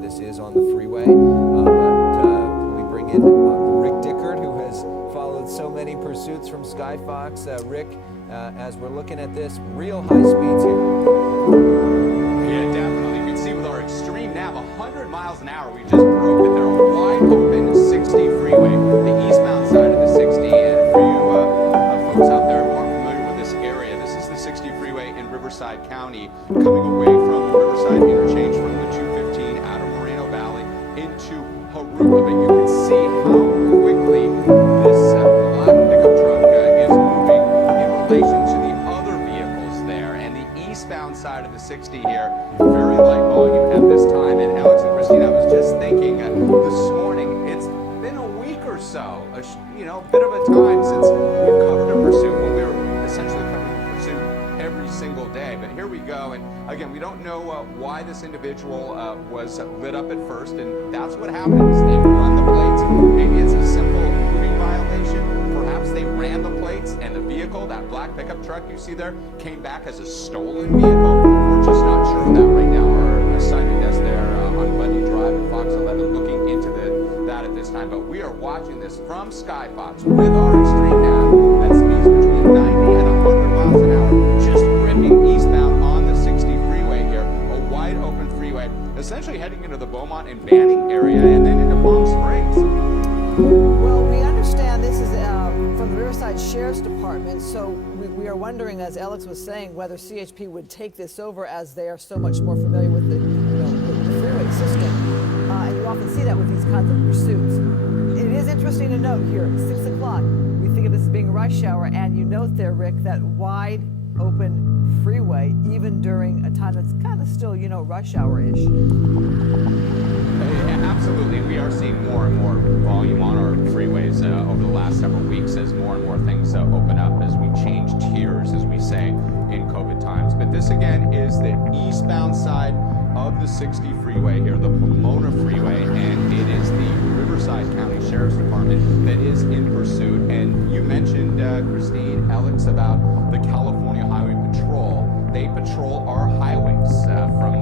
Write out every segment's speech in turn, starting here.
This is on the freeway, but we bring in Rick Dickert, who has followed so many pursuits from Skyfox. Rick, as we're looking at this, real high speeds here. Yeah, definitely. You can see with our extreme nav, 100 miles an hour. We just proved that they're a wide open 60 freeway, the eastbound side of the 60. And for you folks out there who aren't familiar with this area, this is the 60 freeway in Riverside County, coming away from the Riverside interchange from the 215 out of Moreno Valley into Harupa. But you can see how quickly this black pickup truck is moving in relation to the other vehicles there. And the eastbound side of the 60 here, very light volume at this time. And Alex and Christine, I was just thinking this morning, it's been a week or so, a bit of a time since we've covered a pursuit when we were essentially covering a pursuit every single day. But here we go. And again, we don't know why this individual was lit up at first. And that's what happens. They run the plates. Maybe it's a simple moving violation. Perhaps they ran the plates and the vehicle, that black pickup truck you see there, came back as a stolen vehicle. We're just not sure of that right now. Our assignment desk there on Bundy Drive at Fox 11 looking into that at this time. But we are watching this from Skyfox with our extreme nav at speeds between 90 and 100 miles an hour, just ripping eastbound on the 60 freeway here, a wide open freeway, essentially heading into the Beaumont and Banning area and then into Palm Springs. Well, we understand this is from the Riverside Sheriff's Department, so we are wondering, as Alex was saying, whether CHP would take this over as they are so much more familiar with the freeway system. And you often see that with these kinds of pursuits. It is interesting to note here, 6 o'clock, we think of this as being rush hour, and you note there, Rick, that wide open freeway, even during a time that's kind of still, rush hour-ish. Absolutely. We are seeing more and more volume on our freeways over the last several weeks as more and more things open up, as we change tiers, as we say, in COVID times. But this, again, is the eastbound side of the 60 freeway here, the Pomona Freeway, and it is the Riverside County Sheriff's Department that is in pursuit. And you mentioned, Christine, Alex, about the California Highway Patrol. They patrol our highways from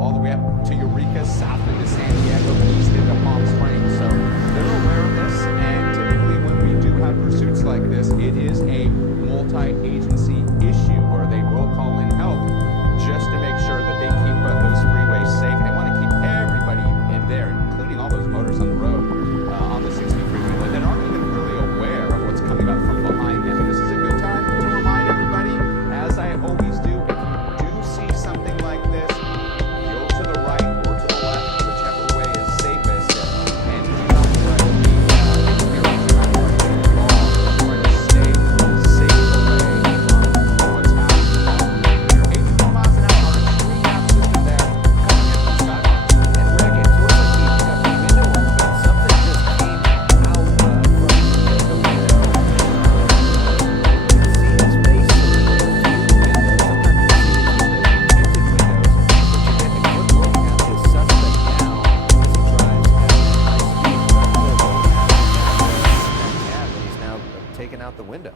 all the way up to Eureka, south into San Diego, east into Palm Springs. So they're aware of this, and typically when we do have pursuits like this, it is a multi-agency issue where they will call in help just to make sure that they keep those freeways safe. They want to keep everybody in there, including all those motorists on the road on the 60 freeway that aren't even really aware of what's coming up from behind them. And this is a good time to remind everybody, as I always do, if you do see something like this, go to the right or to the left, whichever way is safest, and do not try to be interference, try to get involved, try to stay safe away from what's happening. 84 miles an hour, extreme nav system there, coming in from Skyfox. And Rick, it looks like he got the window open. Something just came out from the window. You can see his face through the window. Sometimes you see it through the tinted windows, but you're getting a good look at this suspect now as he drives at high speed. And he's now taken out the window.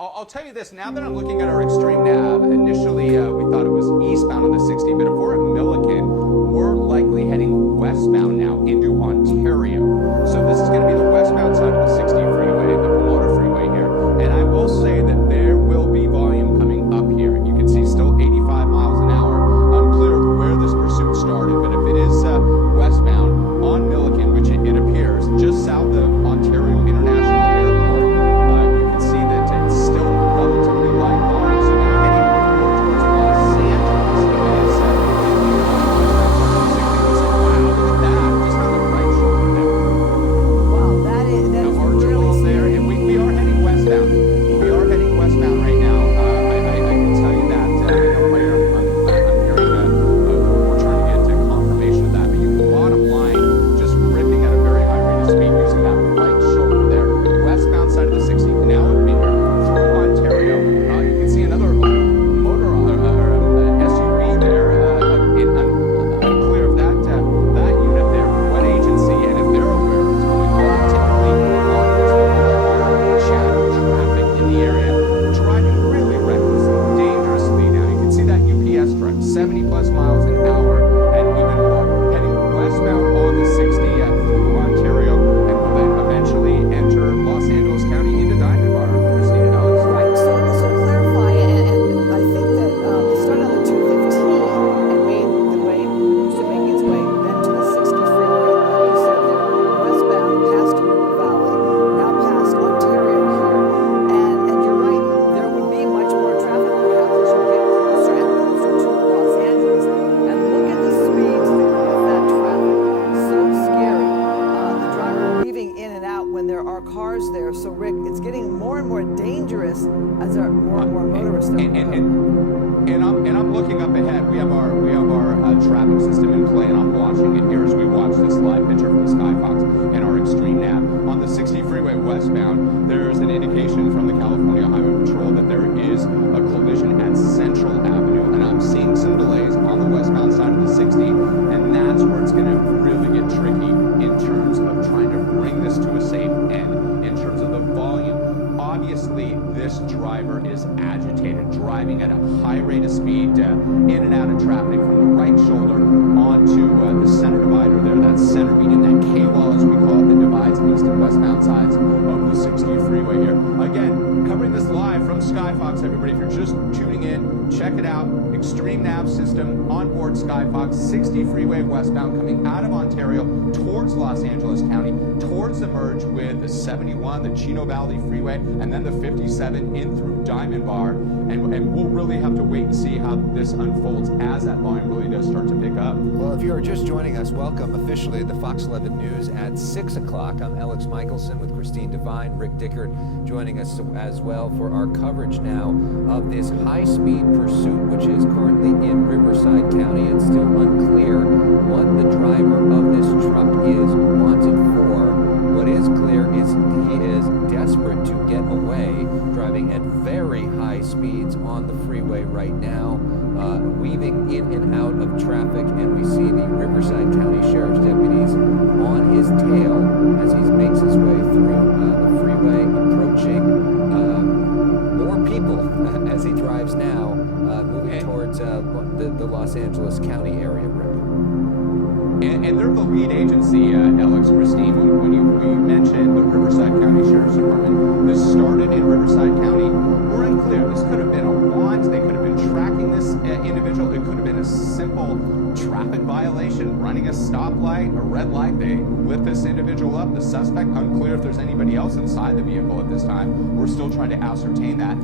I'll tell you this, now that I'm looking at our extreme nav, initially we thought it was eastbound on the 60, but if we're at Milliken, we're likely heading westbound now into Ontario. So this is going to be the westbound side of the 60 freeway, the Pomona Freeway here. And I will say that there will be volume coming up lot more motorists down the road. And I'm looking up ahead. We have our traffic system in play, and I'm watching it here as we watch this live picture from Skyfox and our Extreme Nav. On the 60 freeway westbound, there's an indication from the California Highway Patrol that there is a collision at Central Avenue, and I'm seeing some delays on the westbound side of the 60, and that's where it's going to really get tricky in terms of trying to bring this to a safe end. In terms of the volume, obviously this driver is agitated, driving at a high rate of speed, in and out of traffic from the right shoulder onto the center divider there, that center median, that K-wall as we call it, that divides east and westbound sides of the 60 freeway here. Again, covering this live from Skyfox, everybody. If you're just tuning in, check it out. Extreme Nav system on board Skyfox, 60 freeway westbound coming out of Ontario towards Los Angeles County, towards the merge with the 71, the Chino Valley Freeway, and then the 57 in through Diamond Bar. And we'll really have to wait and see how this unfolds as that volume really does start to pick up. Well, if you are just joining us, welcome officially to the Fox 11 News at 6 o'clock. I'm Alex Michelson with Christine Devine, Rick Dickert joining us as well for our coverage now of this high-speed pursuit, which is currently in Riverside County. It's still unclear what the driver of this truck is wanted for. What is clear is he is desperate to get away, driving at very high speeds on the freeway right now, weaving in and out of traffic, and we see the Riverside County Sheriff's deputies on his tail as he makes his way through the freeway, approaching more people as he drives now, moving towards the Los Angeles County area, Rick. And they're the lead agency, Alex, Christine. When we mentioned the Riverside County Sheriff's Department, this started in Riverside County. We're unclear. This could have been a want. They could have been tracking this individual. It could have been a simple traffic violation, running a stoplight, a red light. They lit this individual up, the suspect. Unclear if there's anybody else inside the vehicle at this time. We're still trying to ascertain that.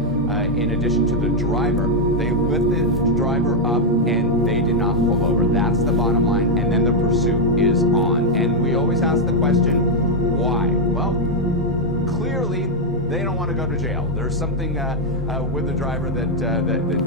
In addition to the driver, they lit the driver up and they did not pull over. That's the bottom line. And then the pursuit is on. And we always ask the question, why? Well, clearly they don't want to go to jail. There's something with the driver that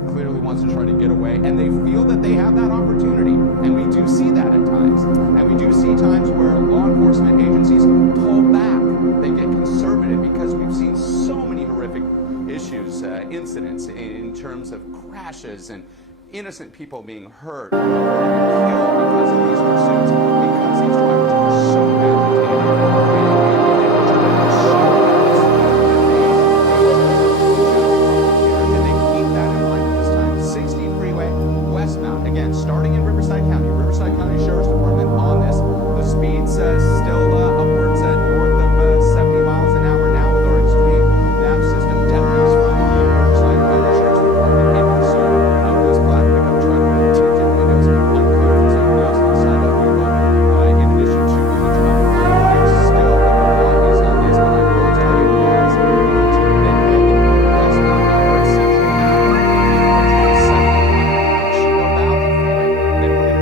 clearly wants to try to get away, and they feel that they have that opportunity. And we do see that at times. And we do see times where law enforcement agencies pull back. They get conservative because we've seen so many horrific issues, incidents in terms of crashes and innocent people being hurt and killed because of these pursuits, because these drivers are so agitated and they keep that in mind at this time. 60 freeway westbound, again, starting in Riverside County Sheriff's Department on this. The speeds still upwards north of 70 miles an hour now with our Extreme Nav system. Deputies from the Riverside County Sheriff's Department in pursuit of this black pickup truck with tinted windows. Unclear if there's anybody else inside of the vehicle in addition to the driver. There's still the bodies on this, but I will tell you guys, we continue to head westbound now. We're at Central Avenue, Chino Valley Freeway.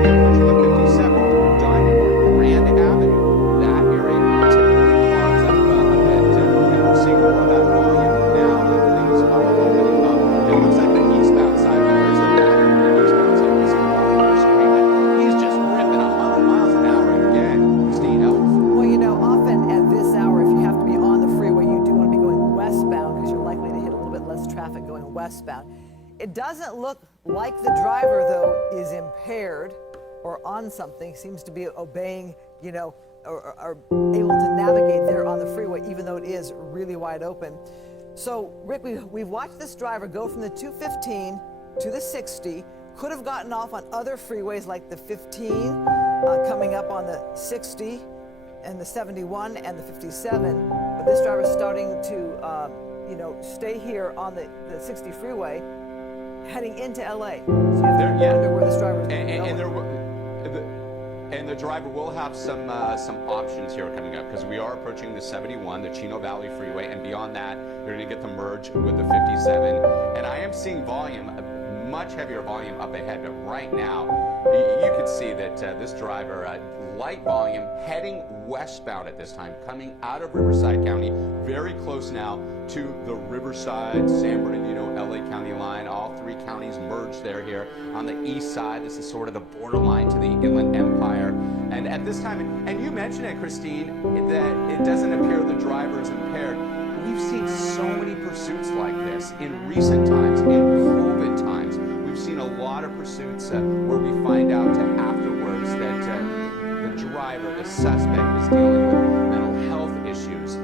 Then we're going to be approaching the 57, Diamond Bar, Grand Avenue. That area typically clogs up a bit, and we're seeing more of that volume now that things are opening up. It looks like the eastbound side, but where's the battery on the eastbound side? We see the volume on the screen, but he's just ripping 100 miles an hour again. Christine, Alex. Well, you know, often at this hour, if you have to be on the freeway, you do want to be going westbound because you're likely to hit a little bit less traffic going westbound. It doesn't look like the driver, though, is impaired or on something. Seems to be obeying, you know, or able to navigate there on the freeway, even though it is really wide open. So, Rick, we've watched this driver go from the 215 to the 60, could have gotten off on other freeways like the 15, coming up on the 60 and the 71 and the 57, but this driver's starting to, you know, stay here on the 60 freeway, heading into LA. So you have to wonder where this driver's going. And the driver will have some options here coming up because we are approaching the 71, the Chino Valley Freeway, and beyond that, you're going to get the merge with the 57. And I am seeing volume, much heavier volume up ahead, but right now, You could see that this driver, light volume, heading westbound at this time, coming out of Riverside County, very close now to the Riverside, San Bernardino, LA County line. All three counties merged there here on the east side. This is sort of the borderline to the Inland Empire. And at this time, and you mentioned it, Christine, that it doesn't appear the driver is impaired. We've seen so many pursuits like this in recent times, in COVID times. We've seen a lot of pursuits where we find out afterwards that the driver, the suspect, is dealing with mental health issues.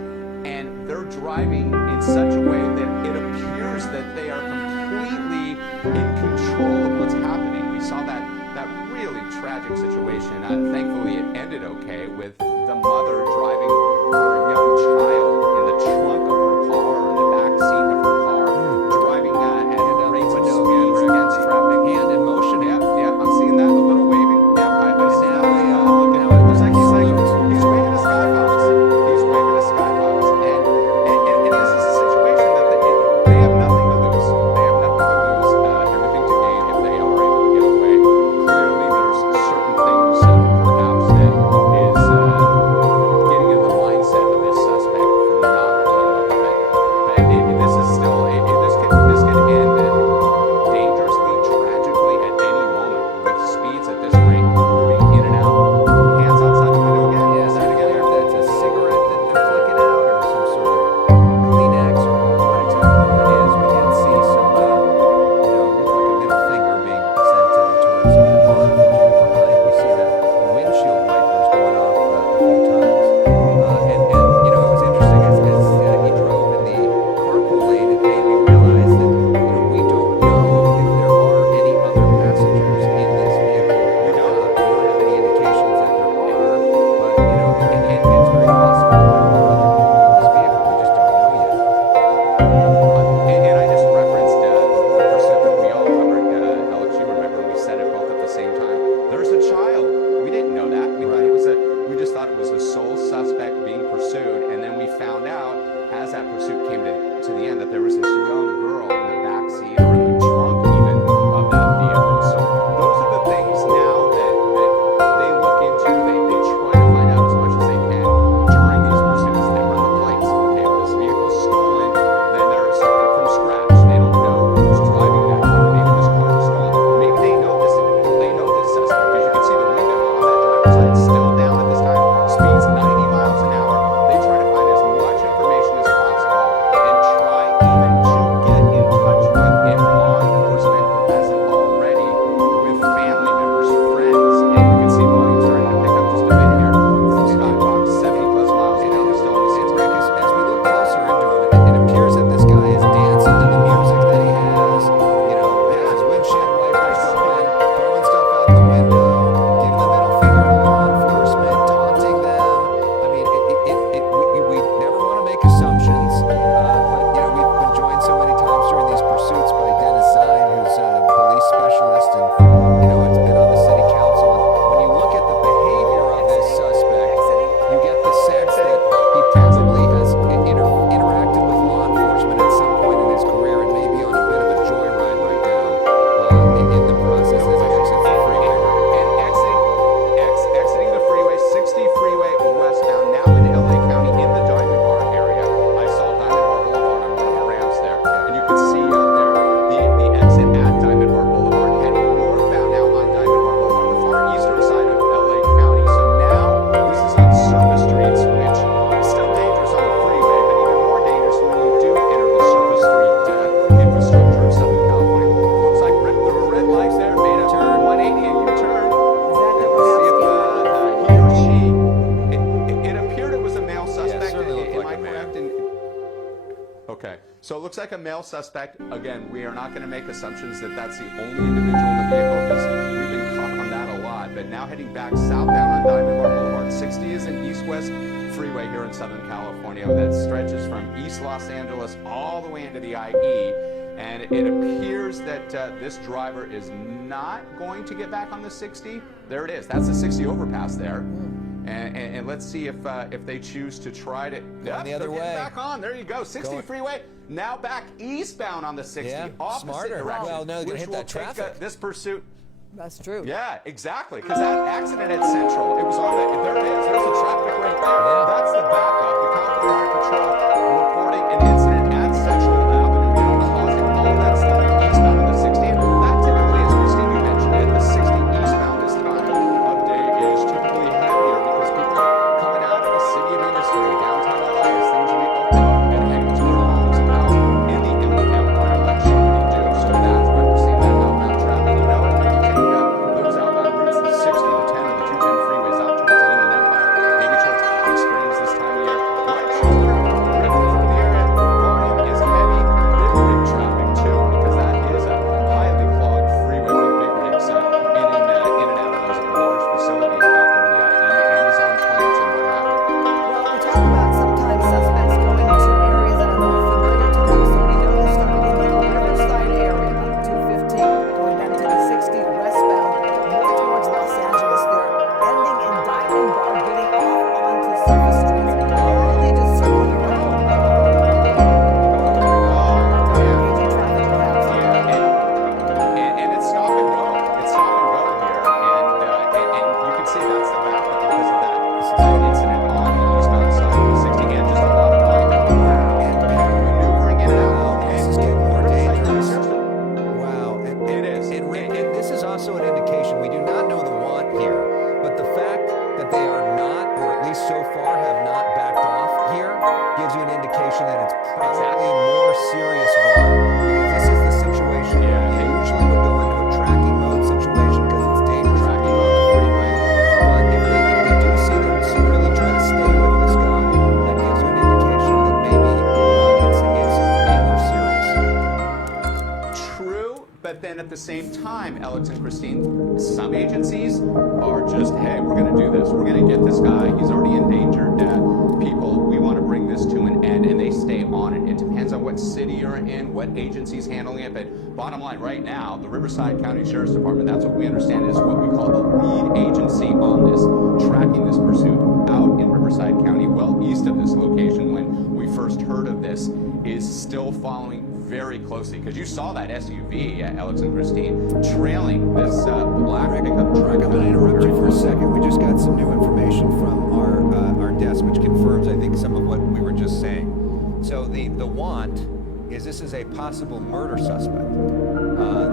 And they're driving in such a way that it appears that they are completely in control of what's happening. We saw that really tragic situation. Thankfully, it ended okay with the mother driving her young child in the trunk of her car or the back seat of her car, driving at rates of speeds against traffic. Hand in motion. Yeah, I'm seeing that. A little waving. Yeah, I see that. Look at him. Looks like he's waving a skybox. He's waving a skybox. And this is a situation that they have nothing to lose. They have nothing to lose, everything to gain if they are able to get away. Clearly, there's certain things perhaps that is getting in the mindset of this suspect for not being away. But this is still, this could end dangerously, tragically at any moment with speeds at this rate, moving in and out. Hands outside the window again. Yeah, Say not it again. clear if that's a cigarette that they're flicking out or some sort of Kleenex or what exactly that is. We did see some, looked like a middle finger being sent towards law enforcement behind. We see the windshield wipers going off a few times. And it was interesting as he drove in the carpool lane, it made me realize that, we don't know if there are any other passengers in this vehicle. We don't have any indications that there are, but, it's very possible that there are other people in this vehicle. We just don't know yet. And I just referenced the pursuit that we all covered. Alex, you remember we said it both at the same time. There's a child. We didn't know that. We just thought it was a sole suspect being pursued, and then we found out as that pursuit came to the end that there was this young girl in the back seat or in the trunk even of that vehicle. So those are the things now that they look into. They try to find out as much as they can during these pursuits. They run the plates. Okay, if this vehicle's stolen, then they're starting from scratch. They don't know who's driving that car. Maybe this car was stolen. Maybe they know this individual. They know this suspect. Because you can see the window on that driver's side still down at this time. Speeds 90 miles an hour. They try to find as much information as possible and try even to get in touch with, if law enforcement hasn't already, with family members, friends. And you can see volume starting to pick up just a bit here. Skybox, 70 plus miles an hour, still in the same Rick, range. as we look closer into him, it appears that this guy is dancing to the music that he has. Has his windshield wipers going, throwing stuff out the window, giving the middle finger to law enforcement, taunting them. I mean, we never want to make assumptions, but we've been joined so many times during these pursuits by Dennis Zine, who's a police specialist, and it's been on the city council. And when you look at the behavior of this suspect, you get the sense that he probably has interacted with law enforcement at some point in his career and maybe on a bit of a joyride right now in the process as he exits the freeway. And exiting the freeway, 60 freeway westbound, now in LA County in the Diamond Bar area. I saw Diamond Bar Boulevard on one of the ramps there, and you can see there the exit at Diamond Bar Boulevard, heading northbound now on Diamond Bar Boulevard, the far eastern side of LA County. So now this is on surface streets, which is still dangerous on the freeway, but even more dangerous when you do enter the surface street infrastructure of Southern California. Looks like there were red lights there, made a turn 180, a U-turn. It appeared it was a male suspect. certainly looked Am like I a man. correct? Okay, so it looks like a male suspect. Again, we are not going to make assumptions that that's the only individual in the vehicle because we've been caught on that a lot. But now heading back southbound on Diamond Bar Boulevard. 60 is an east-west freeway here in Southern California that stretches from East Los Angeles all the way into the IE. And it appears that this driver is not going to get back on the 60. There it is. That's the 60 overpass there. And let's see if they choose to try to the other they're getting way. back on. There you go. 60 Going- freeway. Now back eastbound on the 60. Yeah, opposite smarter. direction. Well, no, they're gonna which hit will that take, traffic. this pursuit. That's true. Yeah, exactly. Because that accident at Central, it was on the, there it is. There's the traffic right there. Yeah. That's the backup. The California Highway Patrol reporting an incident at Central Avenue, causing all that slowing eastbound on the 60. And that typically, as Christine, you mentioned it, the 60 eastbound this time of day is typically heavier because people are coming out of the city of industry, downtown LA, as things reopen, and heading to their homes out in the Inland Empire like so many do. So that's why we're seeing that outbound traffic. You know, and when you take those outbound routes, the 60, the 10, and the 210 freeways out towards the Inland Empire, maybe towards Palm Springs this time of year, right shoulder, directly through the area, volume is heavy. Big rig traffic too, because that is a highly clogged freeway with big rigs in and out of those large facilities out there in the IE, Amazon plants, and what have you. Well, we talk about sometimes suspects going to areas that are more familiar to them. So we know they're starting in the Riverside area on the 215, going down to the 60 westbound, more towards Los Angeles. They're ending in Diamond Bar, getting off onto surface streets, or really just circling around. Engaging traffic perhaps. And it's stop and go. It's stop and go here, and you can see that's the backup because of that incident on the eastbound side of the 60, and just a lot of volume and maneuvering in and out. This is getting more dangerous. Riverside, Wow. It is. And, Rick, and this is also an indication, we do not know the want here, but the fact that they are not, or at least so far have not backed off here, gives you an indication that it's probably more serious want. Because this is the situation. Yeah. You usually would go into a tracking mode situation because it's dangerous to be on the freeway. But if they do see them really try to stay with this guy, that gives you an indication that maybe it's way more serious. True, but then at the same time, Alex and Christine, some agencies are just, hey, we're going to do this. We're going to get this guy. He's already endangered people. We want to bring this to an end, and they stay on it. It depends on what city you're in, what agency's handling it. But bottom line, right now, the Riverside County Sheriff's Department, that's what we understand is what we call the lead agency on this, tracking this pursuit out in Riverside County, well east of this location when we first heard of this, is still following very closely, because you saw that SUV, Alex and Christine, trailing this black pickup truck. Rick, I'm going to interrupt you for a second. We just got some new information from our desk, which confirms, I think, some of what we were just saying. So the want is this is a possible murder suspect.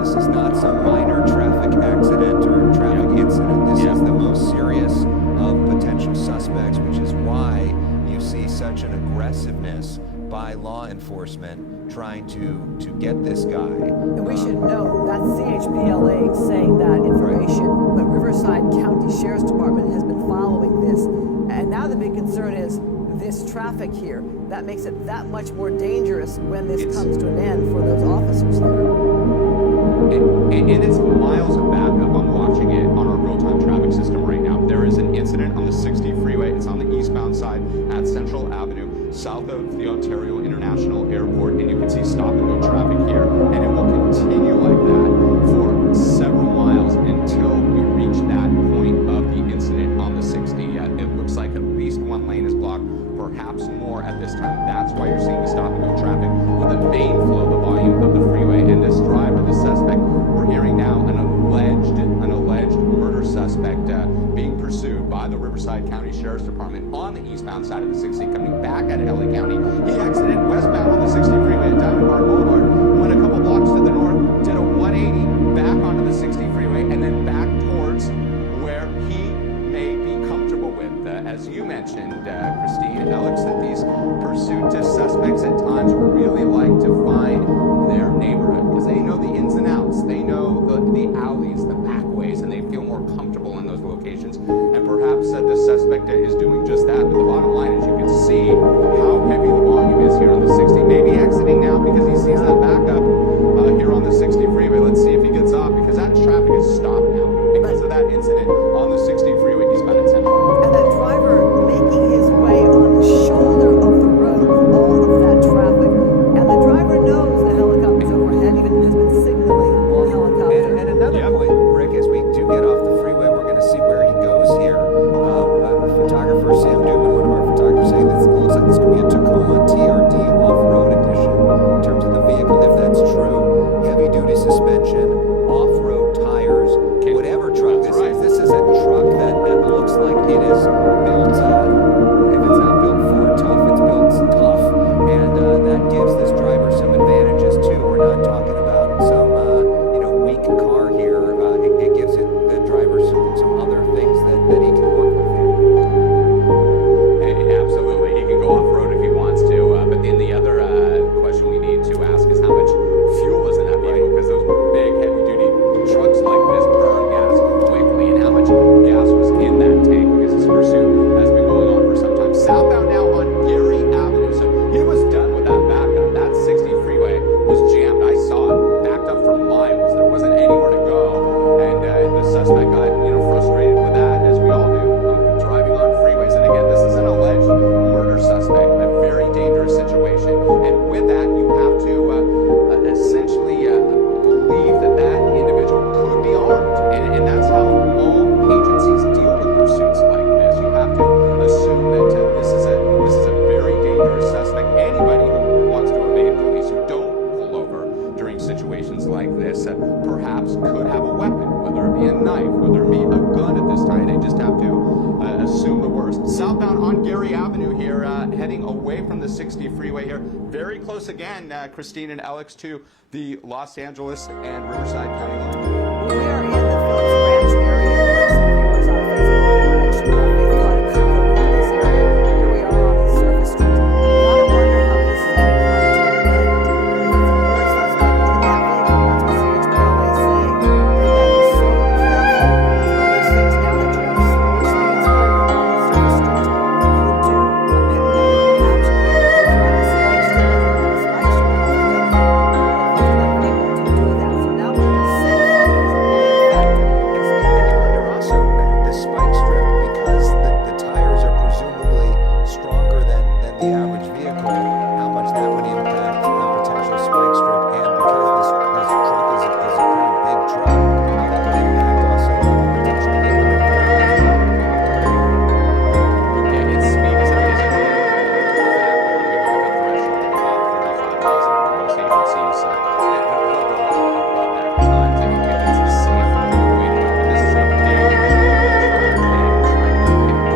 This is not some minor traffic accident or traffic incident. This is the most serious of potential suspects, which is why you see such an aggressiveness by law enforcement trying to get this guy. And we should know that's CHPLA saying that information, but Riverside County Sheriff's Department has been following this. And now the big concern is this traffic here. That makes it that much more dangerous when this comes to an end for those officers there. And it's miles of backup. I'm watching it on our real-time traffic system right now. There is an incident on the 60 freeway. It's on the eastbound side at Central Avenue, south of the Ontario International Airport, and you can see stop-and-go traffic here. And it will continue like that for several miles until we reach that point of the incident on the 60. It looks like at least one lane is blocked, perhaps more at this time. That's why you're seeing the stop-and-go traffic with the main flow, the volume of the freeway. And this driver, the suspect, we're hearing now an alleged murder suspect being pursued by the Riverside County Sheriff's Department on the eastbound side of the 60, coming back out of LA County. He exited westbound on the 60 freeway at Diamond Bar Boulevard, went a couple blocks to the north, did a 180 back onto the 60 freeway, and then back towards where he may be comfortable with. As you mentioned, Christine, Alex, that these pursuit suspects at times really like to find their neighborhood because they know the ins and outs. They know the alleys, the back ways, and they feel more comfortable in those locations. And perhaps the suspect is doing just that. But the bottom line is you can see how heavy the volume is here on the 60. Maybe exiting now because he sees that backup here on the 60 freeway. Let's see if he gets off because that traffic is stopped now because of that incident on the 60 freeway eastbound at Central. And that driver making his way on the shoulder of the road with all of that traffic. And the driver knows the helicopter's overhead, even has been signaling the helicopter. And another point, Rick, as we do get off the freeway, we're going to see where he goes here. Photographer Sam Dubin, one of our photographers, saying that it looks like this could be a Tacoma TRD off-road edition in terms of the vehicle. If that's true, heavy-duty suspension. like this perhaps could have a weapon, whether it be a knife, whether it be a gun at this time. They just have to assume the worst. Southbound on Gary Avenue here, heading away from the 60 freeway here. Very close again, Christine and Alex, to the Los Angeles and Riverside County line. We are in the Phillips Ranch area. There are some viewers on Facebook mentioned that they've got a crew over in this area. Here we are on the surface street. Gotta wonder how this is going to come to an end. If it's a murder suspect in that vehicle, that's what CHPLA is saying. They've got to be so careful with these things now that you're in slower speeds here on the surface streets. You could do a bit more capture. You could run the spike strip. The spike strip helps get that vehicle to do that. So now being safe is a big factor. And you wonder also, the spike strip, because the tires are presumably stronger than the average vehicle, how much that would impact a potential spike strip, and because this truck is a pretty big truck, how that would impact also a potential vehicle. Yeah, its speed is a big factor. You look at the threshold of about 35 miles an hour. Most agencies, they'll go above that at times if it's a safe way to do it. But this is a big truck, and trying to get over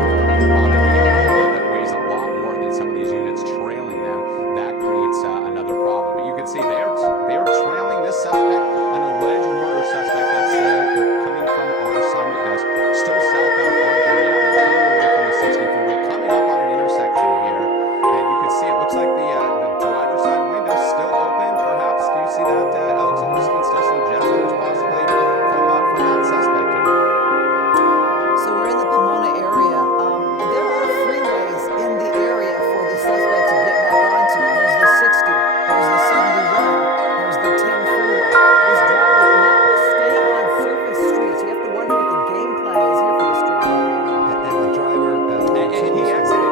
on a vehicle that weighs a lot more than some of these units trailing them, that creates another problem. But you can see they are trailing this suspect, an alleged murder suspect that's coming from our Summit West, still southbound on Gary Avenue, coming away from the 60 freeway, coming up on an intersection here, and you can see it looks like the driver's side window's still open. Perhaps, do you see that, Alex and Christine, still some gestures possibly from that suspect here? So we're in the Pomona area. There are freeways in the area for the suspect to get back onto. There's the 60, there's the 71, there's the 10 freeway. This driver now is staying on surface streets. You have to wonder what the game plan is here for this driver. And the driver And he continues to, exited. it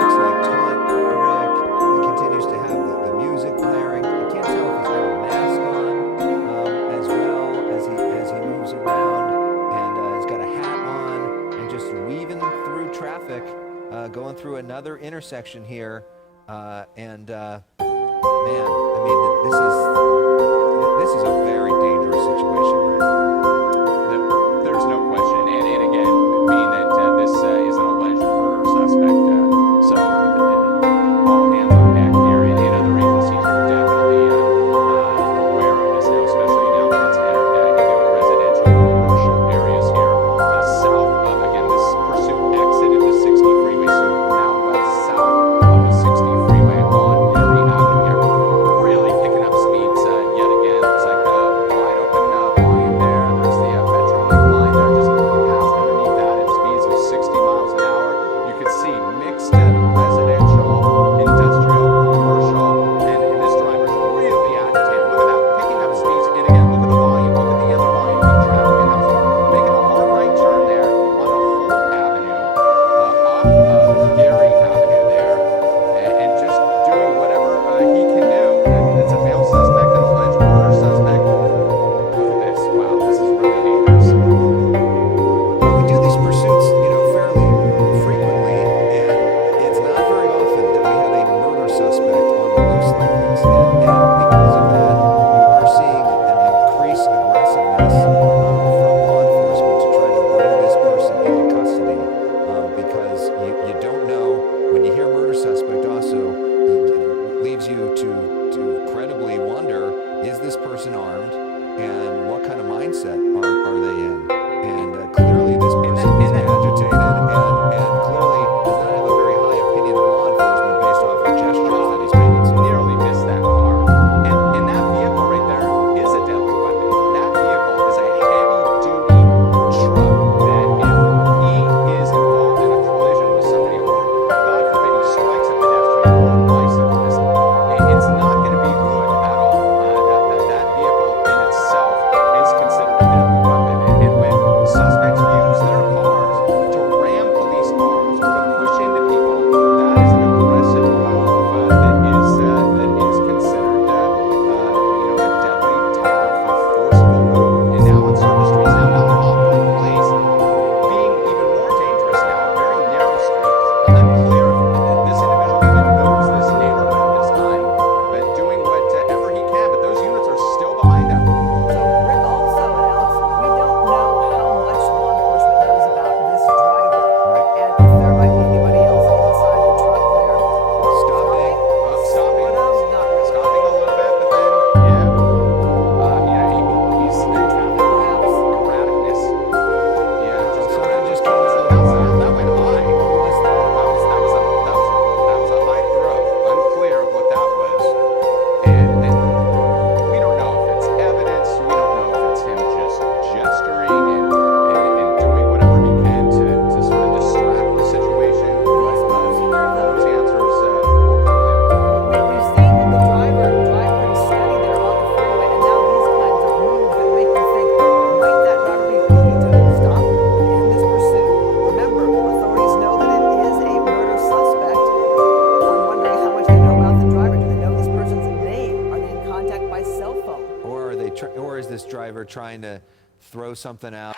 looks like, taunt Rick. He continues to have the music blaring. I can't tell if he's got a mask on as well as he moves around, and he's got a hat on and just weaving through traffic, going through another intersection here, and man, I mean, this is a very dangerous situation, Rick. There's no question. And again, being that this is an alleged murder suspect, so all hands on deck here, and other agencies are definitely aware of this now, especially now that it's entered into residential commercial areas here. South of, again, this pursuit exited the 60 freeway, so now west south of the 60 freeway on Gary Avenue here. Really picking up speeds yet again. Looks like a wide open line there. There's the Metrolink line there just past underneath that at speeds of 60 miles an hour. You can see mixed residential, industrial, commercial, and this driver's really agitated. Look at that, picking up speeds. And again, look at the volume. Look at the other volume of traffic and housing. Making a hard right turn there on a Holt Avenue, off of Gary Avenue there, and just doing whatever he can do. It's a male suspect, an alleged murder suspect. Look at this. Wow, this is really dangerous. We do these pursuits, fairly frequently, and it's not very often that we have a murder suspect on the loose like this. And because of that, you are seeing an increased aggressiveness from law enforcement to try to bring this person into custody, because you don't know, when you hear murder suspect also, it leaves you to credibly wonder, is this person armed, and what kind of mindset are they in? And clearly this person is agitated and clearly does not have a very high opinion of law enforcement based off the gestures that he's making. So Nearly missed that car. And that vehicle right there is a deadly weapon. That vehicle is a heavy-duty truck that if he is involved in a collision with somebody, or God forbid he strikes a pedestrian or a bicyclist, it's not going to be good at all. That vehicle in itself is considered a deadly weapon. driver trying to throw something out.